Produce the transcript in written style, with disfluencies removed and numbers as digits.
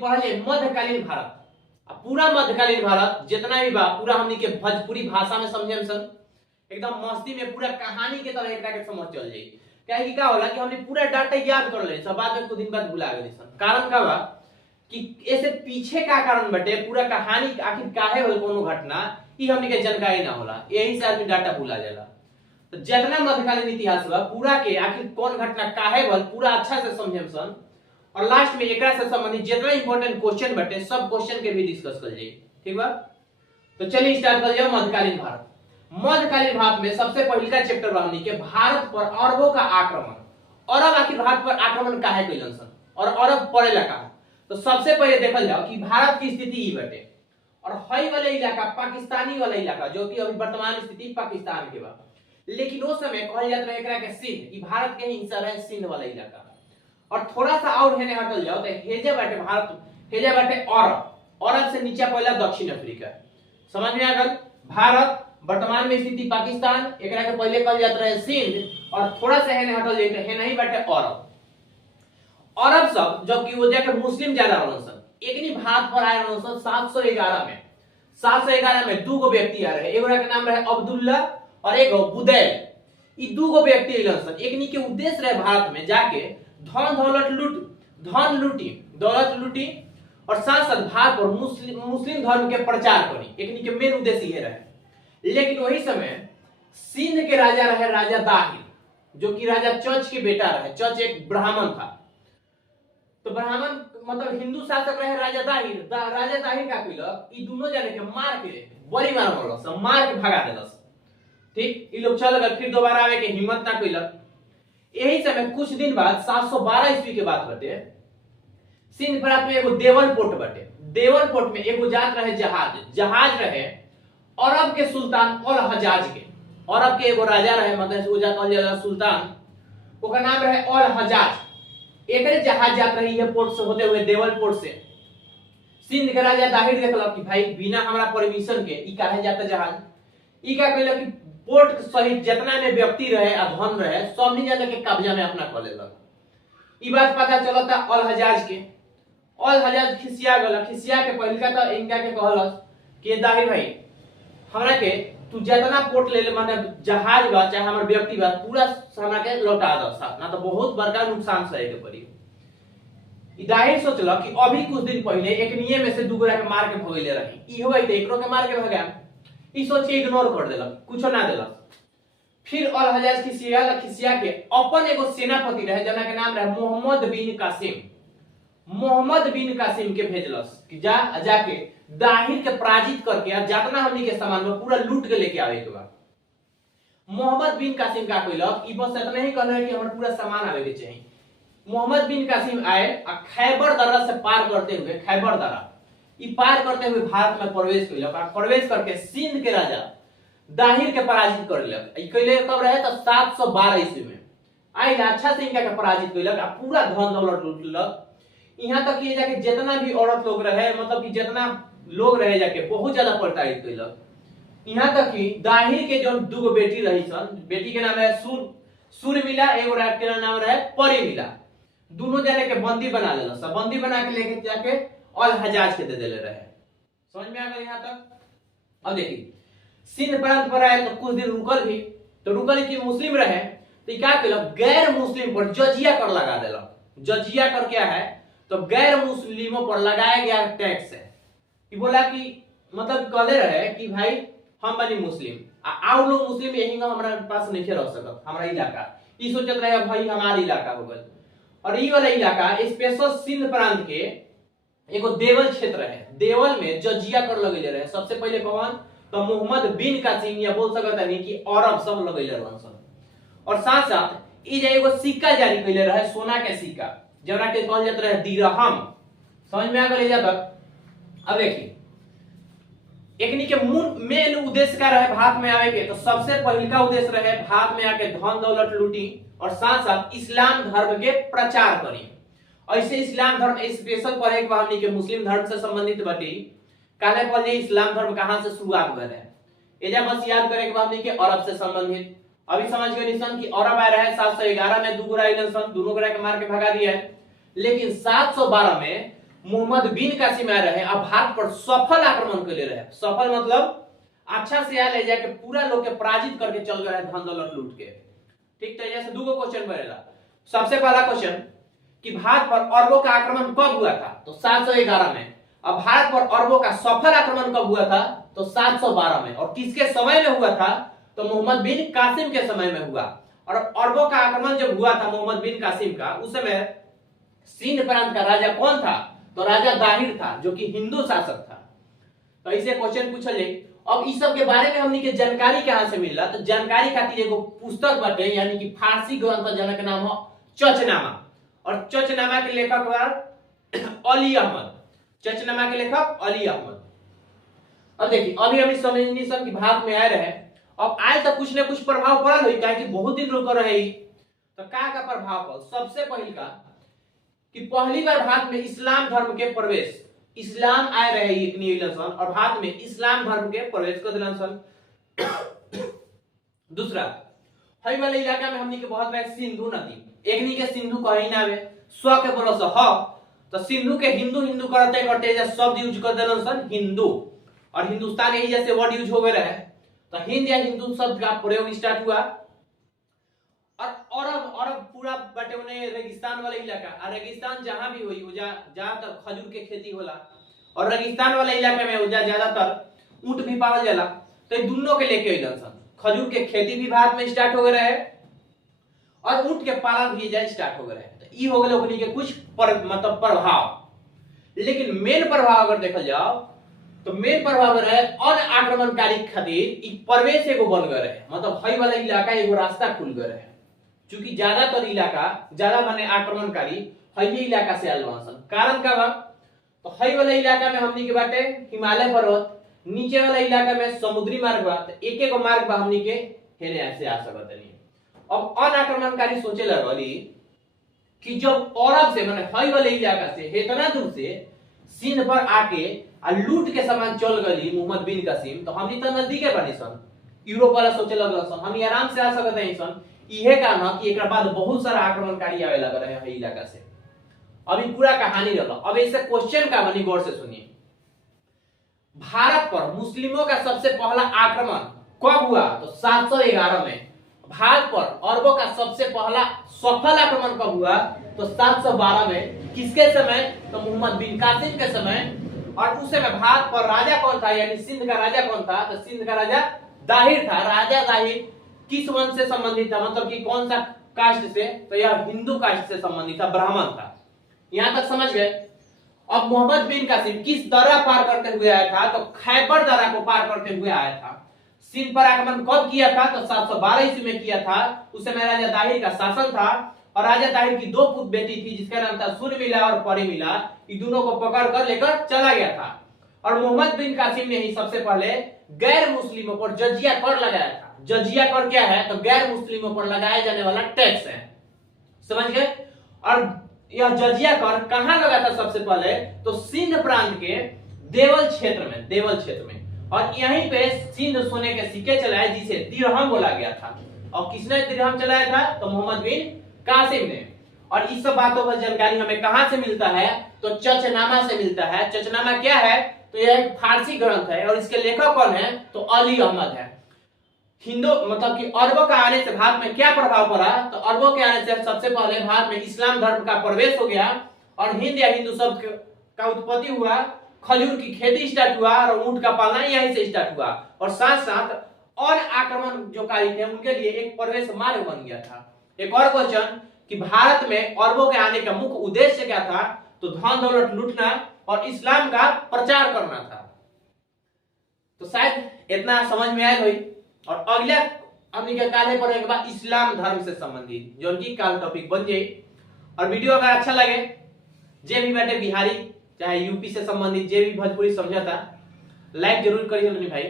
पढ़ले मध्यकालीन भारत। पूरा मध्यकालीन भारत जितना भी बा पूरा हमनी के भोजपुरी भाषा में समझे सन, एकदम मस्ती में पूरा कहानी के तरह एकरा के समझ चल जाई। क्या कि का होला कि हमने पूरा डाटा याद कर ले, सब बाद में कुछ दिन बाद भुला गए सन। कारण का बा कि ऐसे पीछे का कारण बटे पूरा कहानी आखिर काहे होल कोनो घटना ई हमनी के जानकारी ना होला, यही से आदमी डाटा भुला जाला। तो जितना मध्यकालीन इतिहास बा पूरा के आखिर कौन घटना काहे होल पूरा अच्छा से समझे सन, और लास्ट में एकरा से संबंधित जितना इंपॉर्टेंट क्वेश्चन बटे सब क्वेश्चन के भी डिस्कस कर जाई। ठीक बा, तो चलिए स्टार्ट कर जाओ मध्यकालीन भारत। मध्यकालीन भारत में सबसे पहला चैप्टर बा हमनी के भारत पर अरबों का आक्रमण। अरब आखिर भारत पर आक्रमण काहे कइलन सन और अरब पड़ेला कहां? तो सबसे पहले देखल जाओ कि भारत की स्थिति ई बटे, और हई वाला इलाका पाकिस्तानी वाला इलाका जो कि अभी वर्तमान स्थिति पाकिस्तान के बा, लेकिन उस समय कहल जात रहे एकरा के सिंध, ई भारत के ही हिस्सा रहे सिंध वाला इलाका। और थोड़ा सा और हेने हटल जाओ तो हेजे बाटे भारत, हेजे बाटे अरब, अरब से नीचे पहला दक्षिण अफ्रीका। समझ में आ गल? भारत वर्तमान में स्थिति पाकिस्तान, एकरा के पहले कहल जात रहे सिंध, और थोड़ा सा हेने हटल जाए तो हेने ही बाटे अरब। अरब सब जबकि वो जाके मुस्लिम ज्यादा रहलन सन, एकनी भारत पर आए रहलन सन 711 में। 711 में दू गो व्यक्ति आ रहे, एगो के नाम रहे अब्दुल्ला और एगो बुदैल। ई दू गो व्यक्ति अइलन सन, एकनी के उद्देश्य रहे भारत में जाके धन लूटी, दौलत लूटी, और साथ साथ भारत पर मुस्लिम धर्म के प्रचार करी। एकनी के मेन उद्देश्य ये रहे। लेकिन वही समय सिंध के राजा रहे राजा दाहिर, जो कि राजा चच के बेटा रहे। चच एक ब्राह्मण था, तो ब्राह्मण मतलब हिंदू शासक रहे राजा दाहिर। राजा दाहिर का कइलक ई दोनों जने के मार के बड़ी मार मरलस, मार के भगा देलस। ठीक, ई लोग चल गए, फिर दोबारा आवे के हिम्मत ना कइलक। यही समय कुछ दिन बाद 712 ईस्वी के बात बटे, सिंध प्रांत में एगो देवलपोर्ट बटे। देवलपोर्ट में एगो जात रहे जहाज रहे अरब के सुल्तान अल हजाज के। अरब के एगो राजा रहे, मतलब वो जात सुल्तान, ओकर नाम रहे अल हजाज। एकरे जहाज जात रही है पोर्ट से होते हुए देवलपोर्ट से। सिंध के राजा दाहिर देखलक कि भाई बिना हमरा परमिशन के ई काहे जाता जहाज। ई का कइलक कि पोर्ट सहित जितना में व्यक्ति रहे आ धन रहे सब नहीं जाने के कब्जा में अपना कर लेलक। ई बात पता चलता अल हजाज के। अल हजाज खिसिया गल, खिसिया के पहिलका तो इनका के कहलस कि दाहिर भाई हमरा के तू जितना पोर्ट ले ले, माने जहाज बा चाहे हमर व्यक्ति बा पूरा हमरा के लौटा दस, ना तो बहुत बड़का नुकसान सहे के पड़ी। ई दाहिर सोचलक कि अभी कुछ दिन पहले एक निये में से दुगरा के मार के भगैले रही, ई होई त एकरो के मार के भगा। ई सोच के इग्नोर कर देलक, कुछो ना देलक। फिर अल हजाज खिसिया के अपन एगो सेनापति रहे जना के नाम रहे मोहम्मद बिन कासिम। मोहम्मद बिन कासिम के भेजलस कि जाके दाहिर के पराजित करके अब जितना हमनी के सामान में पूरा लूट के लेके आवे के बा। मोहम्मद बिन कासिम का कइलक ई बस इतना ही कहले कि हमर पूरा सामान आवे के चाहिए। मोहम्मद बिन कासिम आए आ खैबर दर्रा से पार करते हुए, खैबर दर्रा ई पार करते हुए भारत में प्रवेश कइलक। आ प्रवेश करके सिंध के राजा दाहिर के पराजित कर लेलक। ई कइले कब रहे तो 712 ईस्वी में। आइल अच्छा से इनका के पराजित कइलक आ पूरा धन दौलत लूट लेलक। यहाँ तक कि जाके जितना भी औरत लोग रहे, मतलब कि जितना लोग रहे जाके बहुत ज्यादा प्रताड़ित कइलक। यहाँ तक कि दाहिर के जो दूगो बेटी रही सन, बेटी के नाम है सूर्यमिला, एगो के नाम रहे परिमिला। दोनों जने के बंदी बना लेला, सब बंदी बना के लेके जाके अल हजाज के दे देले रहे। समझ में आ गया यहाँ तक? अब देखिए सिंध प्रांत पर आए तो कुछ दिन रुकल भी, तो रुकल कि मुस्लिम रहे तो क्या कइलक गैर मुस्लिम पर जजिया कर लगा देलक। जजिया कर क्या है तो गैर मुस्लिमों पर लगाया गया टैक्स है। कि बोला कि मतलब कहले रहे कि भाई हम बनी मुस्लिम आओ लोग मुस्लिम यही हमारा पास नहीं रह सकत, हमारा इलाका ई सोचत रहे भाई हमारा इलाका हो गल। और ई वाला इलाका स्पेशल सिंध प्रांत के एगो देवल क्षेत्र है। देवल में जजिया कर लगेले रहे सबसे पहले कौन तो मोहम्मद बिन कासिम, या बोल सकत है कि अरब सब लगेले रहन सन। और साथ साथ ई जे एगो सिक्का जारी कइले रहे सोना के सिक्का, जरा के कहल जात रहे दिरहम। समझ में आ गइल जा तक? अब देखिए एकनी के मेन उद्देश्य का रहे भारत में आवे के, तो सबसे पहला उद्देश्य रहे भारत में आके धन दौलत लूटी और साथ साथ इस्लाम धर्म के प्रचार करी। ऐसे इस्लाम धर्म स्पेशल पढ़े के हमनी के मुस्लिम धर्म से संबंधित बटी काहे कहले इस्लाम धर्म कहां से शुरुआत भइल है। एजा बस याद करे के हमनी के अरब से संबंधित। अभी समझ गए निशन कि अरब आए रहे 711 में, दू गोरा आइलन सन, दोनों गोरा के मार के भगा दिया है। लेकिन 712 में मोहम्मद बिन कासिम आए रहे और भारत पर सफल आक्रमण के लिए रहे। सफल मतलब अच्छा से आए ले जाके पूरा लोग के पराजित करके चल गए धन दौलत लूट के। ठीक है, जैसे दूगो क्वेश्चन बनेला। सबसे पहला क्वेश्चन कि भारत पर अरबों का आक्रमण कब हुआ था, तो 711 में। अब भारत पर अरबों का सफल आक्रमण कब हुआ था, तो 712 में। और किसके समय में हुआ था, तो मोहम्मद बिन कासिम के समय में हुआ। और अरबों का आक्रमण जब हुआ था मोहम्मद बिन कासिम का, उस समय सिंध प्रांत का राजा कौन था, तो राजा दाहिर था, जो कि हिंदू शासक था। तो इसे क्वेश्चन पूछल जाए। अब इस सब के बारे में हमनी के जानकारी कहां से मिलला, तो जानकारी खातिर एगो पुस्तक बाटे, यानी कि फारसी ग्रंथ जनक नाम है चचनामा। और चचनामा के लेखक बा अली अहमद। चचनामा के लेखक अली अहमद। अब देखिए, अभी हम समझनी सन कि भारत में आए रहे। अब आए तो कुछ न कुछ प्रभाव पड़ल हुई, काहे कि बहुत दिन रुक रहे। तो का प्रभाव पड़ल, सबसे पहले का कि पहली बार भारत में इस्लाम धर्म के प्रवेश, इस्लाम आए रहे एक और भारत में इस्लाम धर्म के प्रवेश कर दिलन सन। दूसरा, हई वाले इलाका में हमनी के बहुत रहे सिंधु नदी, एकनी के सिंधु कहीं ना आवे, स्व के बोलो से ह, तो सिंधु के हिंदू हिंदू करते करते जब शब्द यूज कर दिलन सन हिंदू। और हिंदुस्तान यही जैसे वर्ड यूज हो गए रहे, तो हिंद या हिंदू शब्द का प्रयोग स्टार्ट हुआ। और अरब पूरा बटे उन्हें रेगिस्तान वाला इलाका, और रेगिस्तान जहां भी हुई ज्यादातर खजूर के खेती होला। और रेगिस्तान वाले इलाके में ज्यादातर ऊंट भी पावल जाला। तो ये दोनों के लेके अइलन सन, खजूर के खेती भी भारत में स्टार्ट हो गए रहे और ऊंट के पालन भी स्टार्ट हो गए रहे। तो ई हो गए ओकनी के कुछ मतलब प्रभाव। लेकिन मेन प्रभाव अगर देखल जाओ तो मेन प्रभाव रहे अन आक्रमणकारी खातिर ई प्रवेश एगो बन गए रहे, मतलब हई वाला इलाका एगो रास्ता खुल गए रहे। क्योंकि ज्यादातर इलाका ज्यादा माने आक्रमणकारी हई इलाका से आयल सन। कारण का बा, तो हई वाला इलाका में हमनी के बाटे हिमालय पर्वत, नीचे वाला इलाका में समुद्री मार्ग बा। तो एक एक मार्ग बा हमनी के हेने ऐसे आ सकत नहीं। अब अन आक्रमणकारी सोचे लगली कि जब अरब से माने हई वाले इलाका से इतना दूर से सिंध पर आके आ लूट के सामान चल गई मोहम्मद बिन कासिम, तो हमनी तो नजदीके बनी सन। यूरोप वाला सोचे लगल सन हम आराम से आ सकत हैं सन। इहे कारण है कि एक बाद बहुत सारा आक्रमणकारी आवे लग रहे हैं इलाका से। अभी पूरा कहानी रहला। अब ऐसे क्वेश्चन का बनी गौर से सुनिए। भारत पर मुस्लिमों का सबसे पहला आक्रमण कब हुआ, तो 711 में। भारत पर अरबों का सबसे पहला सफल आक्रमण कब हुआ, तो 712 में। किसके समय, तो मोहम्मद बिन कासिम के समय। और उस समय भारत पर राजा कौन था, यानी सिंध का राजा कौन था, तो सिंध का राजा दाहिर था। राजा दाहिर किस वंश से संबंधित था, मतलब कि कौन सा कास्ट से, तो यह हिंदू कास्ट से संबंधित था, ब्राह्मण था। यहां तक समझ गए। अब मोहम्मद बिन कासिम किस दर्रा पार करते हुए आया था, तो खैबर दर्रा को पार करते हुए आया था। सिंध पर आक्रमण कब किया था, तो 712 ईस्वी में किया था। उस समय राजा दाहिर का शासन था। और राजा दाहिर की दो पुत्र बेटी थी, जिसका नाम था सुरमिला और परिमिला। इन दोनों को पकड़ कर लेकर चला गया था। और मोहम्मद बिन कासिम ने ही सबसे पहले गैर मुस्लिमों पर जजिया कर लगाया था। जजिया कर क्या है, तो गैर मुस्लिमों पर लगाया जाने वाला टैक्स है, समझ गए। और यह जजिया कर कहां लगा था सबसे पहले, तो सिंध प्रांत के देवल क्षेत्र में, देवल क्षेत्र में। और यहीं पे सिंध सोने के सिक्के चलाए, जिसे दिरहम बोला गया था। और किसने दिरहम चलाया था, तो मोहम्मद बिन कासिम ने। और इस सब बातों का जानकारी हमें कहां से मिलता है, तो चचनामा से मिलता है। चचनामा क्या है, तो यह एक फारसी ग्रंथ है और इसके लेखक कौन है, तो अली अहमद है। हिंदू मतलब कि अरबों का आने से भारत में क्या प्रभाव पड़ा, तो अरबों के आने से सबसे पहले भारत में इस्लाम धर्म का प्रवेश हो गया। और हिंद या हिंदू शब्द का उत्पत्ति हुआ। खजूर की खेती स्टार्ट हुआ और ऊंट का पालना यहीं से स्टार्ट हुआ। और साथ साथ और आक्रमण जो कारी थे उनके लिए एक प्रवेश मार्ग बन गया था। एक और क्वेश्चन कि भारत में अरबों के आने का मुख्य उद्देश्य क्या था, तो धन दौलत लूटना और इस्लाम का प्रचार करना था। तो शायद इतना समझ में आया हुई। और अगला हमने क्या काले पर एक बार इस्लाम धर्म से संबंधित जो उनकी काल टॉपिक बन जाए। और वीडियो अगर अच्छा लगे, जे भी बैठे बिहारी चाहे यूपी से संबंधित जे भी भोजपुरी समझा था, लाइक जरूर करिए भाई।